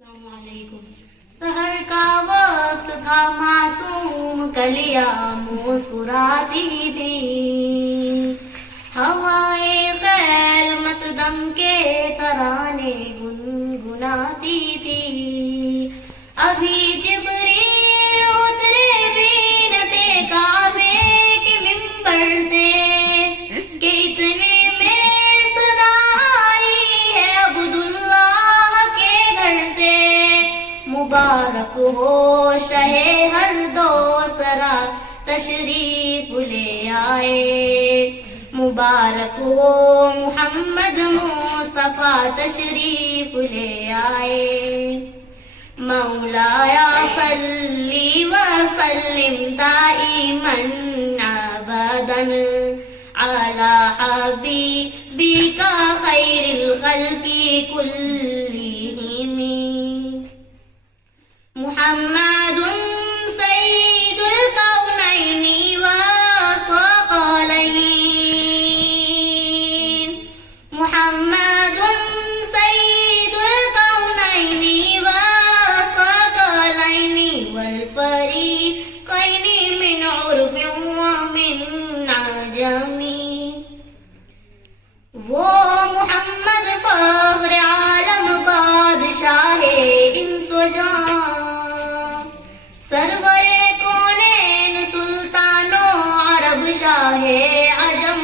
अस्सलामुअलैकुम। सहर का वक्त था, मासूम कलियां मुस्कुराती थी, हवाए खैर मतदम के तराने गुनगुनाती थी। अभी जिब्रील उतरे बीनते काबे के मिंबर से कि इतने में सदा आई है अब्दुल्लाह के घर से। मुबारक हो शहे हर दो सरा तशरीफ ले आए, मुबारक हो मुहम्मद मुस्तफा तशरीफ ले आए। मौलाया सल्ली व सल्लिम दाइमन अबदन अला हबीबिका खैरिल खल्की कुल्लिहिम। मुहम्मदुन सय्यिदुल कौनैनि व सक़लैन। मुहम्मदुन सय्यिदुल कौनैनि व सक़लैन वल फरीक़ैन मिन उर्बिन व मिन अजमी। वो मुहम्मद फख्र आलम बादशाहे इंसो जां, सरवरे कौनैन सुल्तानो अरब शाहे अजम।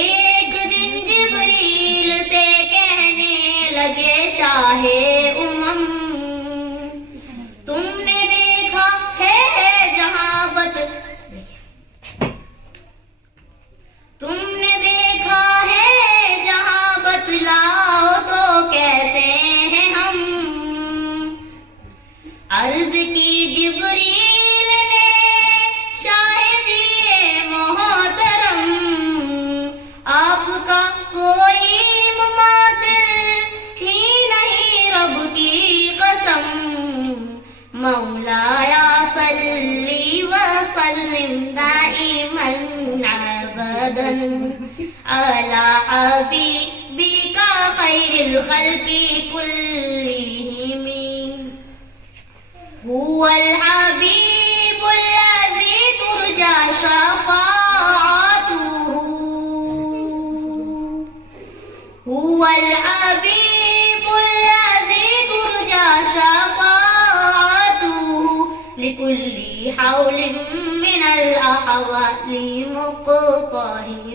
एक दिन जिब्रील से कहने लगे शाहे उमम, तुमने देखा है जहाबत, तुमने देखा है जहां, बतलाओ तो कैसे हैं हम। अर्ज की जिब्रील ने शाहिदी मोहतरम, आपका कोई मुमासिल ही नहीं रब की कसम। मौलाया सल्ली व सल्लिम दाइमन अबदन अला हबीबिका खैरिल खल्की कुल्लिहिम। हुवल हबीबुल लज़ी तुरजा शफ़ाअतुहु, हुवल हबीबुल लज़ी तुरजा शफ़ाअतुहु लिकुल्ली हौलिन मिनल अहवाली मुक़तहिम।